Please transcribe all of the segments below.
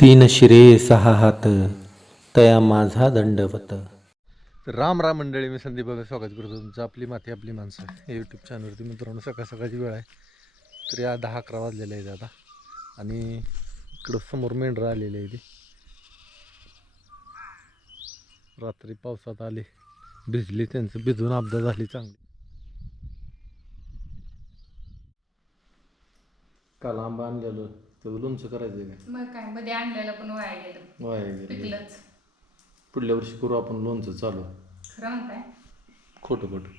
तीन शिरे सहा हात तया माझा दंडवत. राम राम मंडळी मी संदीप बाबा स्वागत करतो तुमचं आपली माती आपली माणसं. हे यूट्यूब चॅनलवरती मित्रांनो सकाळ सकाळची वेळ आहे. तर या दहा अकरा वाजलेले आहेत आता. आणि इकडं समोर मेंढरं आलेलं आहे ती. रात्री पावसात आले. भिजली त्यांचं भिजून अपघात झाली चांगली. काल आंबा त्याचं लोणचं करायचं आहे मग काय मध्ये आणलेलं पण वाया गेलं. काय वाया गेलं. पिकलंच. पुढल्या वर्षी करू आपण लोणचं चालू. खरं म्हणताय? खोटं खोटं.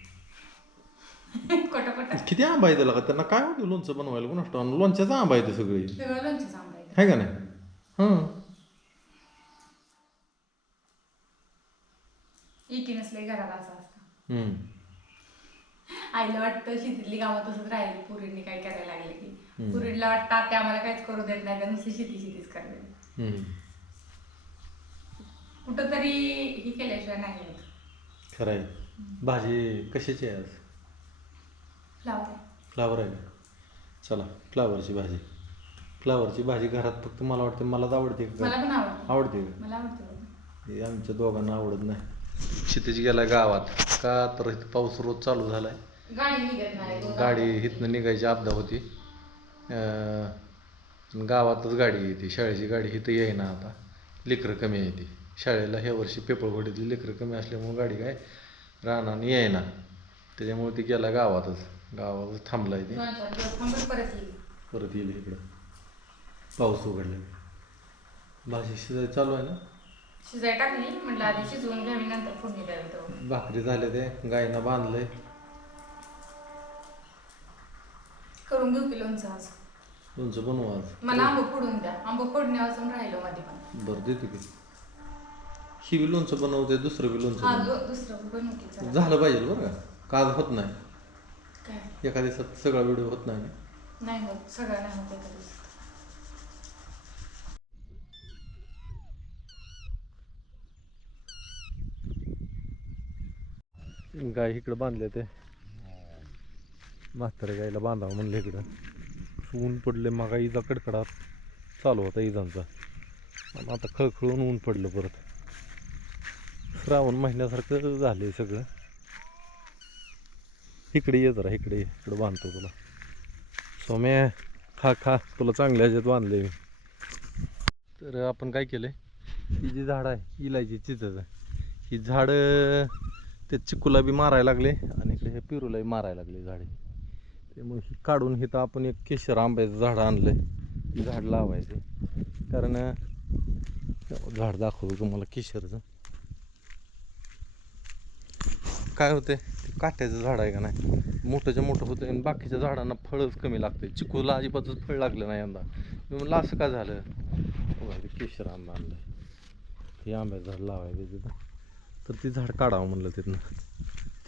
कोटा कोटा किती आंबा आहे त्याला का? त्यांना काय होतं लोणचं बनवायला? कोणाष्ट लोणच्याचा आंबा आहे ते सगळे. सगळं लोणचं सांगायचं आहे. का नाही? हां. एकी नसले घरात असं असतं. हम्म. आईला वाटतं शेतीतली कामं तसंच राहिली. पुरीने काय करायला लागले की. पुरीला वाटतं आता आम्हाला काहीच करू देत नाही त्या नुसती शेती शेतीच करायला हम्म. कुठं तरी हे केल्याशिवाय नाही होत. खरं आहे. भाजी कशाची आहे आज? फ्लावर. फ्लावर आहे का? चला फ्लावरची भाजी. फ्लावरची भाजी घरात फक्त मला वाटते मलाच आवडते का? मला पण आवडतं. आवडते का? मला आवडतं बाबा. हे आमच्या दोघांना आवडत नाही. क्षितिज गेला गावात. का तर इथं पाऊस रोज चालू झालाय. गाडी निघत नाही. रोज गाडी इथनं निघायची आपदा होती. गावातच गाडी येते शाळेची गाडी इथं येईना आता. लेकरं कमी येते शाळेला ह्या वर्षी पेपरवडीतली लेकरं कमी असल्यामुळे गाडी काय रानाने येईना. त्याच्यामुळे ती गेला गावातच. गावातच थांबला आहे ती मग परत येईल. इकडं. पाऊस उघडला भाजी शिजाय चालू आहे ना? शिजाय टाकली. म्हटलं आधी शिजवून घ्यावी नंतर फोडणी द्यावी भाकरी झाले ते गायीनं बांधलंय. करून घेऊ की लोणचं आज? लोणचं बनवू आज मला आंबं फोडून द्या. आंबं फोडणे वाचून राहिलो मध्ये पण. बरं देते की. ही बी लोणचं बनवते दुसरं बी लोणचं हा बनवते. दो- दुसरं बनवू की जरा. झालं पाहिजे बरं का? काज होत नाही. काय? एका दिवसात सगळा व्हिडिओ होत नाही. ना. नाही होत. सगळं नाही होत एका दिवसात. गाय इकडं बांधले ते. म्हातारे गायला बांधावं म्हणलं इकडं. ऊन पडले मागा इजा कडकडात चालू होता इजांचा. आणि आता खळखळून ऊन पडलं परत. श्रावण महिन्यासारखं झालंय सगळं. इकडे ये जरा इकडे इकडे इकडं बांधतो तुला. सोम्या खा खा. तुला चांगल्या ह्याच्यात बांधले मी. तर आपण काय केलं ही जी झाड आहे इलायची चिचच ही झाडं ते चिकूला बी मारायला लागले आणि इकडे हे पेरूलाही मारायला लागले झाडे. त्यामुळे ही काढून हे तर आपण एक केशर आंब्याचं झाड आणलंय. आहे झाड लावायचं. कारण झाड दाखवतो तुम्हाला केशरचं. काय होते ते काट्याचं झाड आहे का नाही? मोठंच्या मोठं होतं आणि बाकीच्या झाडांना फळच कमी लागते चिकूला अजिबातच फळ लागलं नाही यंदा. मी म्हणलं असं का झालं? केशर आंबा आणलं हे आंब्याचं झाड लावायचं तिथं. तर ते झाड काढावं म्हणलं तिथनं.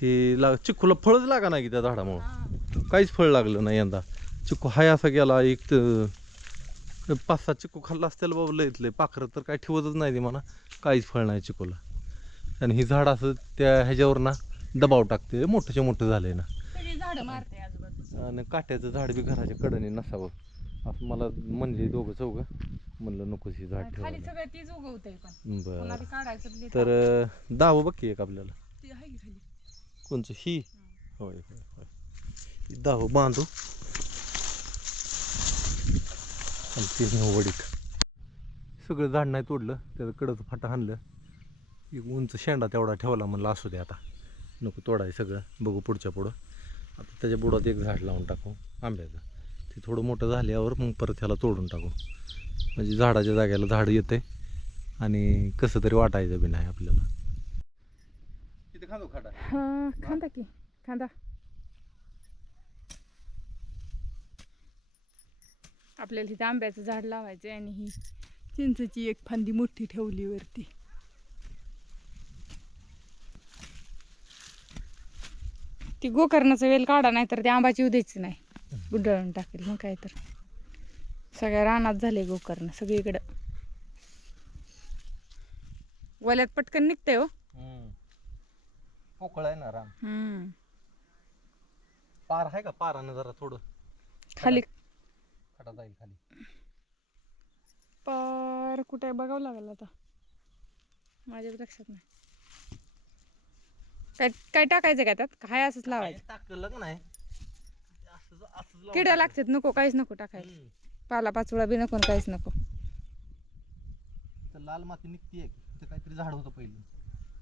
ते ला चिक्कूला फळच लागा नाही की त्या झाडामुळं? काहीच फळ लागलं नाही यंदा. चिक्कू हाय असा गेला एक तर पाच सहा चिक्कू खाल्ला असतील बाबा लयतले पाखरं तर काय ठेवतच नाही ते म्हणा. काहीच फळ नाही चिक्कूला आणि ही झाड असं त्या ह्याच्यावर ना दबाव टाकते. मोठंच्या मोठं झालंय ना. आणि काट्याचं झाड बी घराच्या कडेने नसावं. असं मला म्हणले दोघं चौघं. म्हणलं नकोच ही झाड ठेवायला. बरं. दावं बघ की एक आपल्याला. कोणचं ही. होय होय होय. दाव बांधू. आणि ते वडीक. सगळं झाड नाही तोडलं त्याचं कडचं फाटा हाणलं. एक उंच शेंडा तेवढा ठेवला म्हणलं असू दे आता. नको तोडाय सगळं बघू पुढच्या पुढं. आता त्याच्या बुडात एक झाड लावून टाकू आंब्याचं. ते थोडं मोठं झाल्यावर मग परत ह्याला तोडून टाकू. म्हणजे झाडाच्या जाग्याला झाड येते आणि कसं तरी वाटायचं बी नाही आपल्याला. खांदो खाडा हा खांदा की खांदा. आपल्याला इथे आंब्याचं झाड लावायचं आहे आणि ही चिंचची एक फांदी मोठी ठेवली वरती. ती गोकर्णाचा वेल काढा नाही तर ते आंबाची उद्याची नाही. गुंडाळून टाकेल मग काय तर. सगळ्या रानात झाले गोकर्ण सगळीकडं. वल्यात पटकन निघतंय हो. पोकळ आहे ना राम हम्म. पार आहे का? पारानं जरा थोडं. खाली. खटा जाईल खाली. पार कुठे आहे? बघावं लागेल आता. माझ्या लक्षात नाही. काय काय टाकायचं का त्यात? काय असंच लावायचं. टाकलं? नाही असंच- असंच लावून किड्या. लागतात? नको काहीच नको टाकायला. हम्म. पाला पाचोळा बी नको आणि काहीच नको. तर लाल माती निघतीये. काहीतरी झाड होतं पहिलं.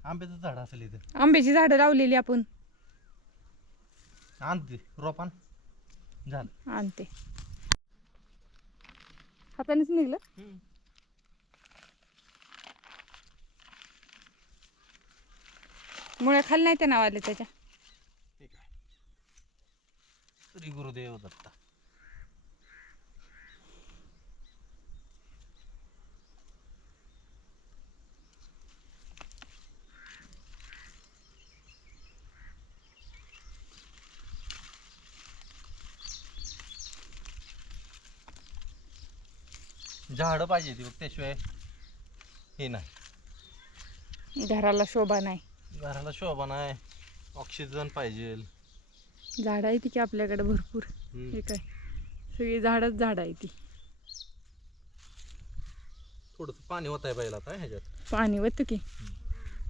आंब्याचं झाड असेल इथं. आंब्याची झाडं लावलेली आपण. आणते रोपान. झालं. आणते. हातानेच निघलं? मुळे खाली नाही त्या नावाले त्याच्या. ठीक आहे. श्री गुरुदेव दत्ता. झाडं पाहिजे ती त्याशिवाय हे नाही. घराला शोभा नाही. घराला शोभा नाही. ऑक्सिजन पाहिजे. झाडं आहे ती की आपल्याकडे भरपूर. हम्म. हे काय? सगळी झाडच झाडं आहे ती. थोडंसं पाणी होत आहे पाहिजे आता ह्याच्यात. पाणी होतं की.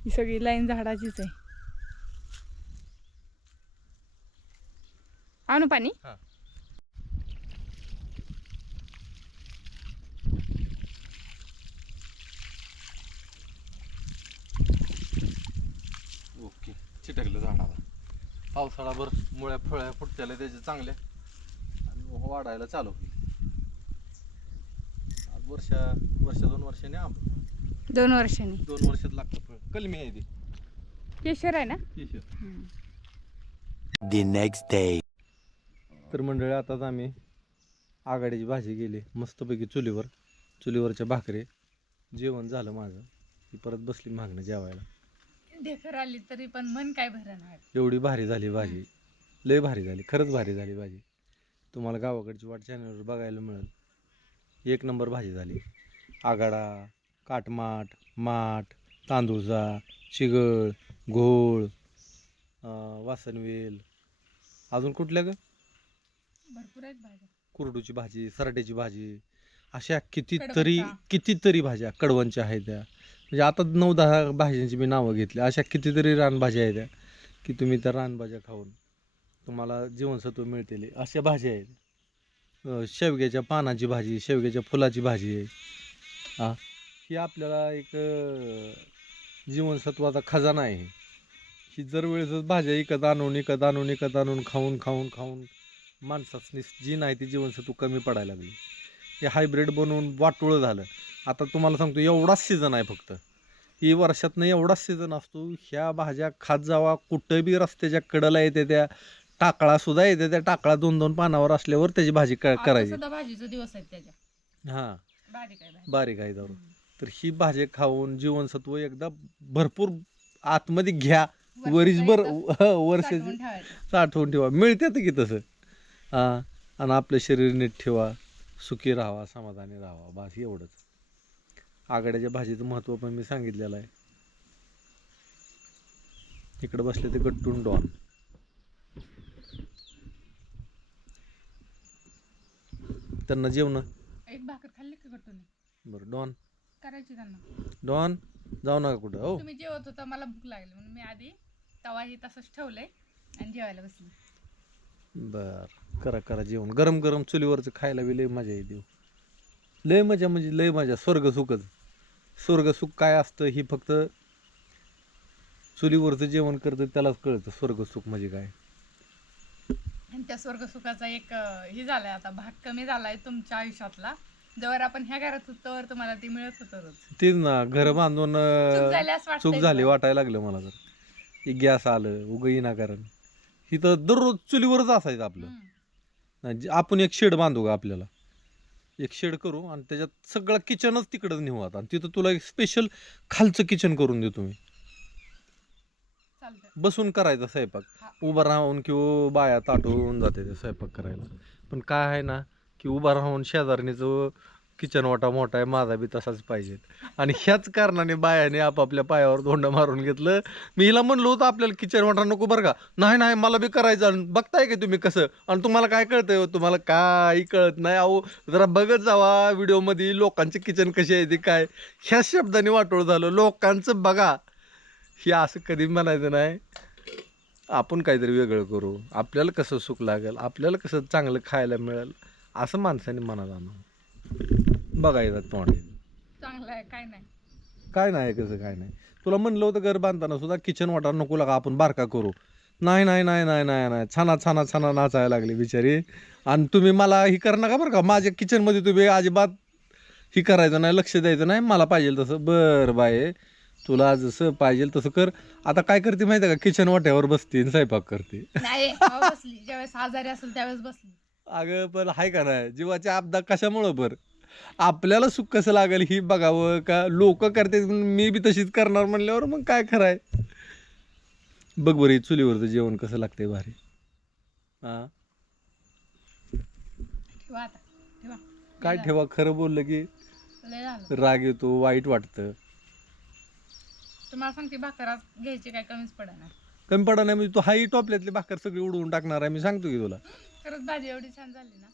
ही सगळी लाईन झाडाचीच आहे. आणू पाणी? हा. चिटकलं झाडाला. पावसाळाभर मुळ्या फळ्या फुटत्याला त्याचे चांगल्या. आणि वाढायला चालू. होईल आज वर्षा वर्ष दोन वर्षाने आंब. दोन वर्षांनी. दोन वर्षात लागतं फळ. कलमी आहे ती. केशर आहे ना? केशर. The next day. तर मंडळी आताच आम्ही आघाडीची भाजी गेली मस्तपैकी चुलीवर चुलीवरच्या भाकरी. जेवण झालं माझं. ती परत बसली मागणं जेवायला. ढेकर आली तरी पण मन काय भरणार? एवढी भारी झाली भाजी. लय भारी झाली. खरंच भारी झाली भाजी. तुम्हाला गावाकडची वाट चॅनलवर बघायला मिळेल. एक नंबर भाजी झाली. आगाडा काटमाट माठ तांदूळजा चिगळ घोळ वासनवेल. अजून कुठल्या ग? भरपूर आहेत भाज्या. कुरडूची भाजी सराट्याची भाजी. अशा कितीतरी. कितीतरी भाज्या कडवनच्या आहेत त्या. म्हणजे आता नऊ दहा भाज्यांची मी नावं घेतली. अशा कितीतरी रानभाज्या आहेत की तुम्ही त्या रानभाज्या खाऊन तुम्हाला जीवनसत्व मिळतील. अशा भाज्या आहेत. शेवग्याच्या पानाची भाजी शेवग्याच्या फुलाची भाजी आहे. हा. ही आपल्याला एक जीवनसत्वाचा खजाना आहे. ही जर वेळेस भाज्या विकत आणून विकत आणून विकत आणून खाऊन खाऊन खाऊन माणसाची जी नाही ती जीवनसत्व कमी पडायला लागली. हे हायब्रिड बनवून वाटोळं झालं. आता तुम्हाला सांगतो एवढाच सीझन आहे फक्त. ही वर्षातनं एवढाच सीझन असतो ह्या भाज्या खात जावा कुठं बी रस्त्याच्या कडेला येते त्या टाकळा सुद्धा येते त्या टाकळा दोन दोन पानावर असल्यावर त्याची भाजी क- करायची. सुद्धा भाजीचा दिवस आहेत त्याच्या. हां. बारीक आहे भाजी. बारीक आहे जाऊन तर ही भाजी खाऊन जीवनसत्व एकदा भरपूर आतमध्ये घ्या. वरीसभर वर्षाची साठवून ठेवायचं. साठवून ठेवा. मिळतात की तसं? हां. आणि आपलं शरीर नीट ठेवा. सुखी राहावा समाधानी राहावा बस एवढंच. आघाड्याच्या भाजीचं महत्त्व पण मी सांगितलेलं आहे. इकडे बसले ते गट्टून डॉन. त्यांना जेवण? एक भाकर खाल्ली का कटून बरं डॉन. करायची त्यांना. डॉन जाऊ नका कुठं हो. तुम्ही जेवत होता मला भूक लागली. म्हणून मी आधी तवा ही तसंच ठेवलंय आणि जेवायला बसली. बर करा करा जेवण. गरम गरम चुलीवरचं खायला बी लय मजा येते हो. लय मजा म्हणजे लय मजा स्वर्ग सुखच. स्वर्ग सुख काय असतं ही फक्त चुलीवरचं जेवण करतं त्यालाच कळतं स्वर्ग सुख म्हणजे काय. आणि त्या स्वर्गसुखाचा एक अं, हे झालाय आता भाग कमी झालाय तुमच्या आयुष्यातला. जवळ आपण ह्या घरात होतो तोवर तुम्हाला ते मिळत होतं तेच ना घर बांधून चूक झाली असं चूक वाटतंय झाली का? वाटायला लागलं मला तर. गॅस आलं उगं विनाकारण ही तर दररोज चुलीवरच असायचं आपलं. हम्म. नाही, जे- आपण एक शेड बांधू का आपल्याला. एक शेड करू आणि त्याच्यात सगळं किचनच तिकडं नेऊ आता आणि तिथं तुला एक स्पेशल खालचं किचन करून देतो मी चालतंय. बसून करायचा स्वयंपाक. उभं राहून किंवा बाया ताटून जाते ते स्वयंपाक करायला. पण काय आहे ना की उभं राहून शेजारणीचं किचन वाटा मोठा आहे माझा बी तसाच पाहिजे. आणि ह्याच कारणाने बायाने आपापल्या पायावर धोंड मारून घेतलं. मी हिला म्हणलो होतं आपल्याला किचन वाटा नको बरं का. नाही नाही मला बी करायचं आणि बघताय का तुम्ही कसं? आणि तुम्हाला काय कळतंय हो? तुम्हाला काही कळत नाही अहो. जरा बघत जावा व्हिडिओमध्ये लोकांचे किचन कसे आहे ते काय? ह्या शब्दाने वाटोळ झालं. लोकांचं बघा. हे असं कधी म्हणायचं नाही. आपण काहीतरी वेगळं करू. आपल्याला कसं सुख लागेल? आपल्याला कसं चांगलं खायला मिळेल? असं माणसाने मनात आणू बघायचं तोंड. चांगलं आहे काय नाही. काय नाही कसं काय नाही. तुला म्हणलं होतं घर बांधताना सुद्धा किचन वाटा नको लागा आपण बारका करू. नाही नाही नाही नाही नाही नाही. छाना छाना छाना नाचायला लागली बिचारी. आणि तुम्ही मला ही कर नका बरं का. माझ्या किचनमध्ये तुम्ही अजिबात ही करायचं नाही लक्ष द्यायचं नाही. मला पाहिजे तसं. बरं बाय तुला जसं पाहिजे तसं कर. आता काय करते माहिती आहे का? किचन वाट्यावर बसते आणि स्वयंपाक करते. नाही अहो, बसली ज्यावेळेस आजारी असेल त्यावेळेस बसली. अगं पण हाय का नाही? जीवाची आपदा कशामुळं बर? आपल्याला सुख कसं लागेल ही बघावं का? लोक करते मी बी तशीच करणार म्हणल्यावर मग काय खराय? बघ बरं चुलीवरचं जेवण कसं लागतंय भारी. हा? काय ठेवा? खरं बोललं की राग येतो वाईट वाटतं. तुम्हाला सांगते भाकर आज घ्यायची काय कमीच पडा नाही. कमी पडा नाही म्हणजे तू हाई टॉपल्यातली भाकर सगळी उडवून टाकणार आहे मी सांगतो की तुला. खरंच भाजी एवढी छान झाली ना.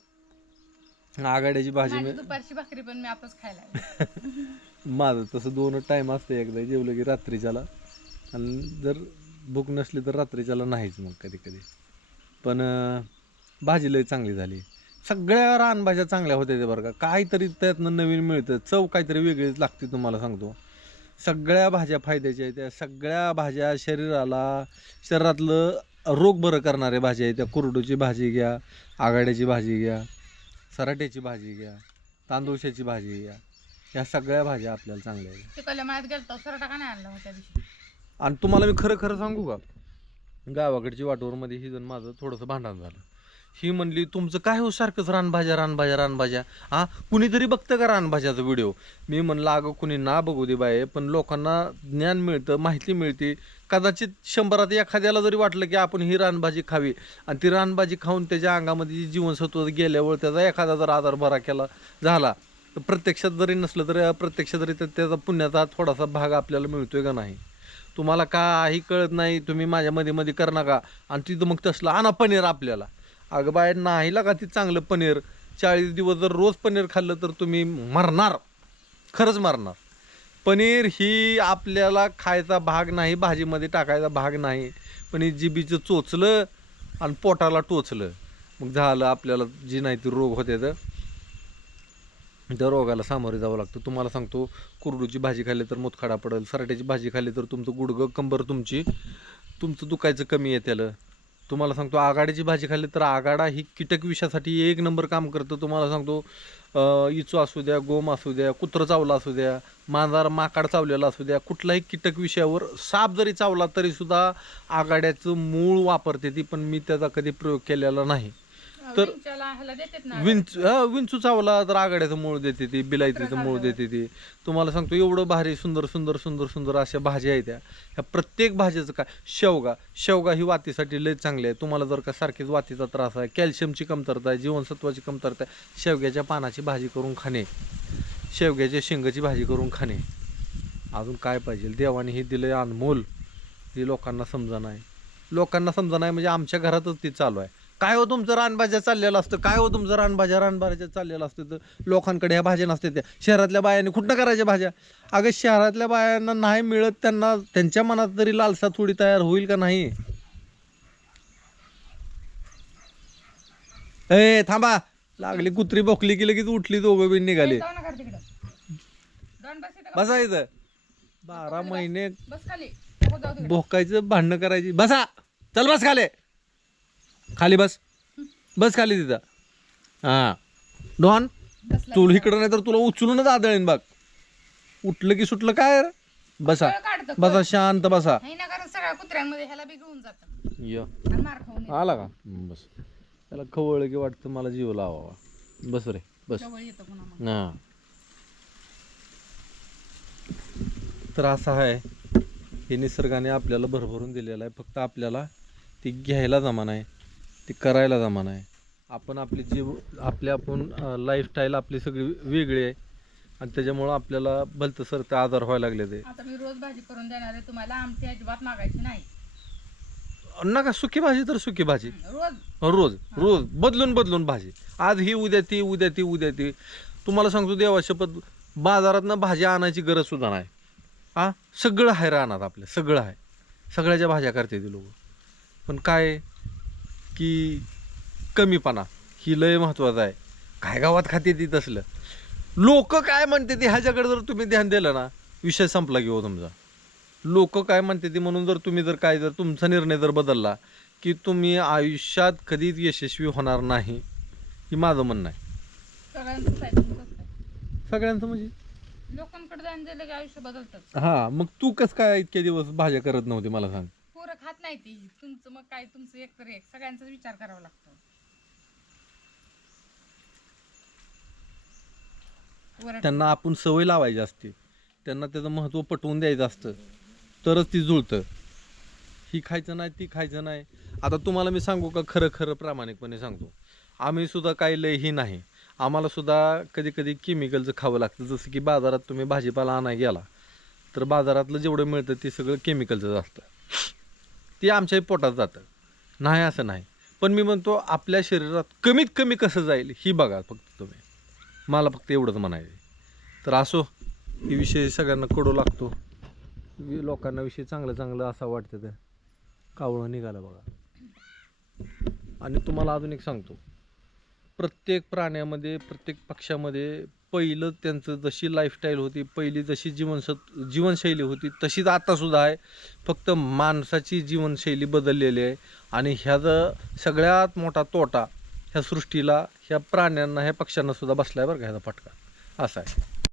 आघाड्याची भाजी माझी मी दुपारची भाकरी पण मी आताच खायला लागले. माझं तसं दोन टाईम असते एकदा. जेवलं की रात्रीच्याला. आणि जर भूक नसली तर रात्रीच्याला नाहीच मग कधी कधी पण अं, भाजी लय चांगली झाली. सगळ्या रानभाज्या चांगल्या होत्या ते बरं का. काहीतरी त्यातनं नवीन मिळतं. चव काहीतरी वेगळीच लागते तुम्हाला सांगतो. सगळ्या भाज्या फायद्याच्या आहेत. त्या सगळ्या भाज्या शरीराला शरीरातलं रोग बरं करणाऱ्या भाज्या आहेत. त्या कुरडूची भाजी घ्या आघाड्याची भाजी घ्या. सराट्याची भाजी घ्या तांदूळशाची भाजी घ्या ह्या सगळ्या भाज्या आपल्याला चांगल्या आहेत. तिकडल्या मळ्यात गेलतो सरटा का नाही आणला होत्या दिवशी? आणि तुम्हाला मी खरं खरं सांगू का? गावाकडची वाटोरमध्ये ही जण माझं थोडंसं भांडण झालं. ही म्हणली तुमचं काय हो सारखंच रानभाज्या रानभाज्या रानभाज्या? हा कुणीतरी बघतं का रानभाज्याचा व्हिडिओ मी म्हणलं अगं कुणी ना बघू दे बाय पण लोकांना ज्ञान मिळतं माहिती मिळते. कदाचित शंभरात एखाद्याला जरी वाटलं की आपण ही रानभाजी खावी आणि ती रानभाजी खाऊन त्याच्या अंगामध्ये जी जीवनसत्व गेल्यावर त्याचा एखादा जर आधार बरा केला झाला तर प्रत्यक्षात जरी नसलं तरी प्रत्यक्षात जरी तर त्याचा पुण्याचा थोडासा भाग आपल्याला मिळतोय का नाही? तुम्हाला काही कळत नाही तुम्ही माझ्या मध्ये मध्ये कर नका. आणि तिथं मग तसलं आणा पनीर आपल्याला. अगं बाय नाही लागा ती चांगलं पनीर. चाळीस दिवस जर रोज पनीर खाल्लं तर तुम्ही मरणार. खरंच मरणार. पनीर ही आपल्याला खायचा भाग नाही भाजीमध्ये टाकायचा भाग नाही. पण हे जिबीचं चोचलं आणि पोटाला टोचलं. मग झालं आपल्याला जी नाही ती रोग होते तर. त्या रोगाला सामोरे जावं लागतं. तुम्हाला सांगतो कुरडूची भाजी खाल्ली तर मुतखडा पडेल सराट्याची भाजी खाल्ली तर तुमचं गुडगं कंबर तुमची तुमचं दुखायचं कमी आहे त्याला. तुम्हाला सांगतो आघाड्याची भाजी खाल्ली तर आघाडा ही कीटक विषासाठी एक नंबर काम करतं. तुम्हाला सांगतो इचू असू द्या गोम असू द्या कुत्रं चावला असू द्या मांजार माकाड चावलेला असू द्या कुठलाही कीटक विषयावर साप जरी चावला तरीसुद्धा आघाड्याचं मूळ वापरते ती पण मी त्याचा कधी प्रयोग केलेला नाही. तर- विंच्याला ह्याला देतात ना विंच हा, विंचू चावला तर आघाड्याचं मूळ देते ती बिलायतीचं मूळ देते ती. तुम्हाला सांगतो एवढं भारी सुंदर सुंदर सुंदर सुंदर अशा भाज्या आहेत त्या. ह्या प्रत्येक भाज्याचं काय शेवगा. शेवगा ही वातीसाठी लय चांगली आहे. तुम्हाला जर का सारखीच वातीचा त्रास आहे कॅल्शियमची कमतरता आहे जीवनसत्वाची कमतरता आहे शेवग्याच्या पानाची भाजी करून खाणे. शेवग्याच्या शेंगाची भाजी करून खाणे. अजून काय पाहिजे? देवाने हे दिलंय अनमोल. हे लोकांना समजा नाही. लोकांना समजा नाही म्हणजे आमच्या घरातच ते चालू आहे. काय हो तुमचं रानभाज्या चाललेलं असतं? काय हो तुमचं रानभाज्या? रानभाज्या चाललेलं असतं तर लोकांकडे ह्या भाज्या नसते त्या. शहरातल्या बायांनी कुठनं करायच्या भाज्या? अगं शहरातल्या बायांना नाही मिळत त्यांना त्यांच्या मनात तरी लालसा थोडी तयार होईल का नाही? ए थांबा. लागली कुत्री बोकली की लगेच उठली दोघं बी निघाली. बस इथं बारा महिने. भोकायचं भांडणं करायची. बसा. चल बस खाली. खाली बस. बस खाली तिथं. हां. डॉन तू इकडं नाही तर तुला उचलूनच आदळीन बघ. उठलं की सुटलं काय रे? बसा. बसा शांत बसा. नाही ना कारण सगळ्या कुत्र्यांमध्ये ह्याला बी घेऊन जातं. य. आणि मार खाऊन येतं. आला का? बस. त्याला खवळ की वाटतं मला जीव लावावा. बस रे बस. जवळ येतं पुन्हा मग हां. तर असं आहे. हे निसर्गाने आपल्याला भरभरून दिलेलं आहे. फक्त आपल्याला ती घ्यायला जमा नाही. ती करायला जमा नाही आपण आपली जीव आपली आपण लाईफस्टाईल आपली सगळी वेगळी आहे. आणि त्याच्यामुळं आपल्याला भलतं सरतं आजार व्हायला लागले ते आता मी रोज भाजी करून देणार आहे. तुम्हाला आमची अजिबात मागायची नाही. नका सुकी भाजी तर सुकी भाजी. रोज. रोज रोज. बदलून बदलून भाजी. आज ही उद्या ती उद्या ती उद्या ती. तुम्हाला सांगतो देवा शपथ बाजारातनं भाजी आणायची गरज सुद्धा नाही. हा सगळं आहे राहणार आपलं सगळं आहे सगळ्याच्या भाज्या करते ती लोक. पण काय? आहे की कमीपणा ही लय महत्वाचं आहे. काय गावात खाते ती तसलं. लोक काय म्हणते ती ह्याच्याकडे जर तुम्ही ध्यान दिलं ना विषय संपला की हो तुमचा. लोक काय म्हणते ती म्हणून जर तुम्ही जर काय जर तुमचा निर्णय जर बदलला की तुम्ही आयुष्यात कधीच यशस्वी होणार नाही ही माझं म्हणणं आहे. सगळ्यांचं म्हणजे? लोकांकडे जाऊन दिलं की आयुष्य बदलतं हा मग तू कस काय इतके दिवस भाज्या करत नव्हती मला सांग. खात नाही ती. तुमचं मग काय तुमचं एक तर एक. सगळ्यांचाच विचार करावा लागतो. त्यांना आपण सवय लावायची असते. त्यांना त्याचं महत्त्व पटवून द्यायचं असतं. तरच ती जुळतं. ही खायचं नाही ती खायचं नाही. आता तुम्हाला मी सांगू का? खरं खरं प्रामाणिकपणे सांगतो. आम्ही सुद्धा काही लय ही नाही. आम्हाला सुद्धा कधी कधी केमिकलचं खावं लागतं. जसं की बाजारात तुम्ही भाजीपाला आणाय गेला तर बाजारातलं जेवढं मिळतं ते सगळं केमिकलचं असतं. ते आमच्याही पोटात जातं. नाही असं नाही. पण मी म्हणतो आपल्या शरीरात कमीत कमी कसं जाईल ही बघा फक्त तुम्ही. मला फक्त एवढंच म्हणायचं तर असो ही विषय सगळ्यांना कडू लागतो. लोकांना विषय चांगलं चांगलं असा वाटतं तर कावळं निघालं बघा. आणि तुम्हाला अजून एक सांगतो. प्रत्येक प्राण्यामध्ये प्रत्येक पक्षामध्ये पहिलं त्यांचं जशी लाईफस्टाईल होती पहिली जशी जीवनसत् जीवनशैली होती तशीच आत्तासुद्धा आहे. फक्त माणसाची जीवनशैली बदललेली आहे. आणि ह्याचा सगळ्यात मोठा तोटा ह्या सृष्टीला ह्या प्राण्यांना ह्या पक्ष्यांनासुद्धा सुद्धा बसलाय बरं का ह्याचा फटका. असा आहे.